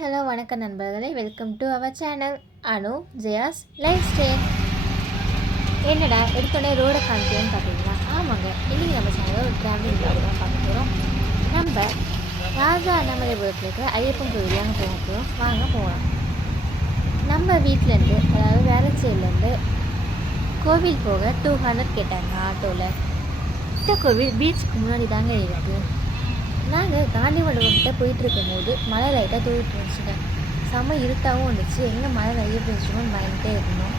Hello வணக்கம் நண்பர்களே. Welcome to our channel Anu Jaya's lifestyle. என்னடா எடுத்தோடனே ரோடை காமிக்கிறேன்னு பார்த்தீங்களா ஆமாங்க. இன்றைக்கி நம்ம சேனலில் ஒரு ட்ராவலிங் vlog தான் பார்க்க போகிறோம் நம்ம ராஜா அண்ணாமலைபுரத்தில் இருக்கிற ஐயப்பன் கோயிலாங்க போக போகிறோம் வாங்க போகலாம். நம்ம வீட்டிலேருந்து அதாவது வேளச்சேரிலேருந்து கோவில் போக டூ ஹண்ட்ரட் கேட்டாங்க ஆட்டோவில் இந்த கோவில் பீச்சுக்கு முன்னாடி தாங்க இருக்குது. நாங்கள் காந்தி மண்டபம் கிட்ட போயிட்டு இருக்கும்போது மழை லைட்டாக தூக்கிட்டு இருந்துச்சுங்க. செம்ம இருட்டாகவும் இருந்துச்சு எங்கே மழை நிறைய பெஞ்சிருமோன்னு பயந்துட்டே இருந்தோம்.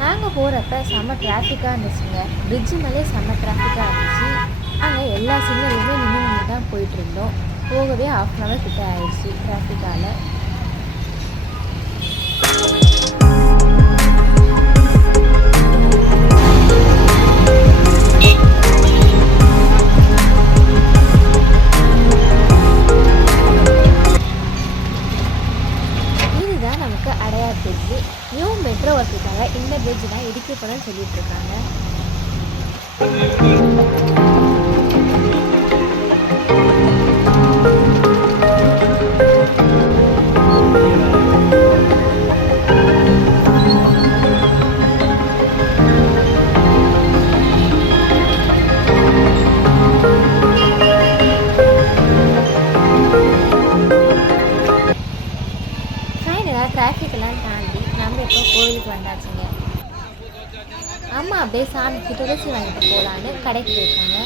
நாங்கள் போகிறப்ப செம்ம டிராஃபிக்காக இருந்துச்சுங்க. பிரிட்ஜு மேலே செம்ம டிராஃபிக்காக இருந்துச்சு. அங்கே எல்லா சிக்னலுமே நின்று நின்று தான் போயிட்டு இருந்தோம் போகவே ஹாஃப் அன் ஹவர் கிட்ட ஆயிடுச்சு டிராஃபிக்கால் இதுதான் நமக்கு அடையார் பிரிட்ஜு நியூ மெட்ரோ ஒர்க்குக்காக இந்த பிரிட்ஜ் தான் இடிக்கப்படும் சொல்லிட்டு இருக்காங்க. டிராஃபிக்கெல்லாம் தாண்டி நம்ம இப்போ கோவிலுக்கு வந்தாச்சுங்க. அம்மா அப்படியே சாமிக்கு துளசி வாங்கிட்டு போகலான்னு கடைக்கு போயிருக்காங்க.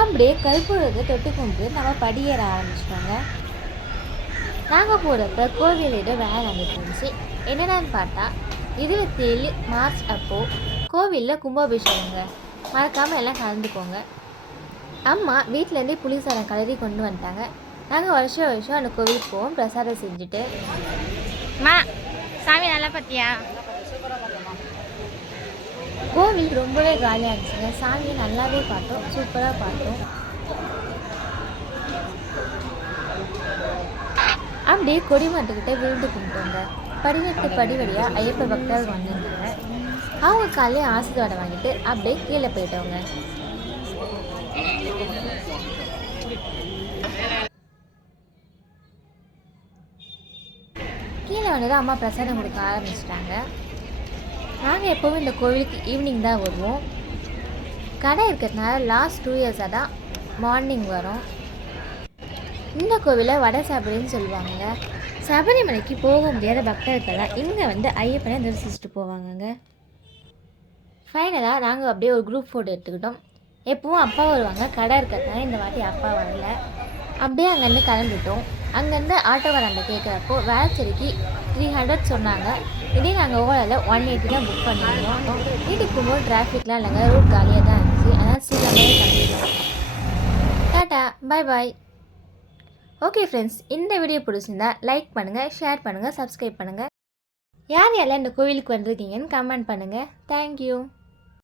அப்படியே கற்பூரத்தை தொட்டு கொண்டு நம்ம படியேற ஆரம்பிச்சிட்டோங்க. நாங்கள் போகிறப்ப கோவிலிட வேலை நடந்துட்டு இருந்துச்சு. என்னடான்னு பார்த்தா இருபத்தேழு மார்ச் அப்போது கோவிலில் கும்பாபிஷேகங்க. மறக்காமல் எல்லாம் கலந்துக்கோங்க. அம்மா வீட்டிலேருந்தே புளிசாதம் கலரி கொண்டு வந்துட்டாங்க. நாங்கள் வருஷம் வருஷம் அந்த கோவிலுக்கு போவோம் பிரசாதம் செஞ்சுட்டு. மா சாமி நல்லா பார்த்தியா? கோவில் ரொம்பவே காலியாக இருந்துச்சுங்க. சாமியை நல்லாவே பார்த்தோம் சூப்பராக பார்த்தோம். அப்படியே கொடிமட்டுக்கிட்ட விழுந்து கும்பிட்டோங்க. படிநெட்டு படி வழியாக ஐயப்ப பக்தர்கள் வந்திருந்தாங்க. அவங்க காலையே ஆசீர்வாதம் வாங்கிட்டு அப்படியே கீழே போயிட்டவங்க. கீழே வந்தது அம்மா பிரசாதம் கொடுக்க ஆரம்பிச்சிட்டாங்க. நாங்கள் எப்போவும் இந்த கோவிலுக்கு ஈவினிங் தான் வருவோம். கடை இருக்கிறதுனால லாஸ்ட் டூ இயர்ஸாக தான் மார்னிங் வரும். இந்த கோவிலை வடை சபரின்னு சொல்லுவாங்க சபரிமலைக்கு போக முடியாத பக்தர்கள்லாம் இங்கே வந்து ஐயப்பனை தரிசிச்சுட்டு போவாங்கங்க. ஃபைனலாக நாங்கள் அப்படியே ஒரு குரூப் ஃபோட்டோ எடுத்துக்கிட்டோம். எப்பவும் அப்பா வருவாங்க. கடை இருக்கிறதுனால இந்த வாட்டி அப்பா வரல. அப்படியே அங்கேருந்து கிளம்பிட்டோம். அங்கேருந்து ஆட்டோ வராண்ட கேட்குறப்போ வேளச்சேரிக்கு த்ரீ ஹண்ட்ரட் சொன்னாங்க. இதே நாங்கள் ஓலாவில் ஒன் எயிட்டி தான் புக் பண்ணியிருந்தோம். வீட்டுக்கு போகும்போது டிராஃபிக்லாம் இல்லைங்க. ரூட் காலியாக தான் இருந்துச்சு. அதனால் சீக்கிரமாகவே கிளம்பிட்டோம். Ta ta bye bye okay friends இந்த வீடியோ பிடிச்சிருந்தா லைக் பண்ணுங்கள் ஷேர் பண்ணுங்கள் சப்ஸ்கிரைப் பண்ணுங்கள் யார் யாரெல்லாம் இந்த கோவிலுக்கு வந்திருக்கீங்கன்னு கமெண்ட் பண்ணுங்கள் தேங்க்யூ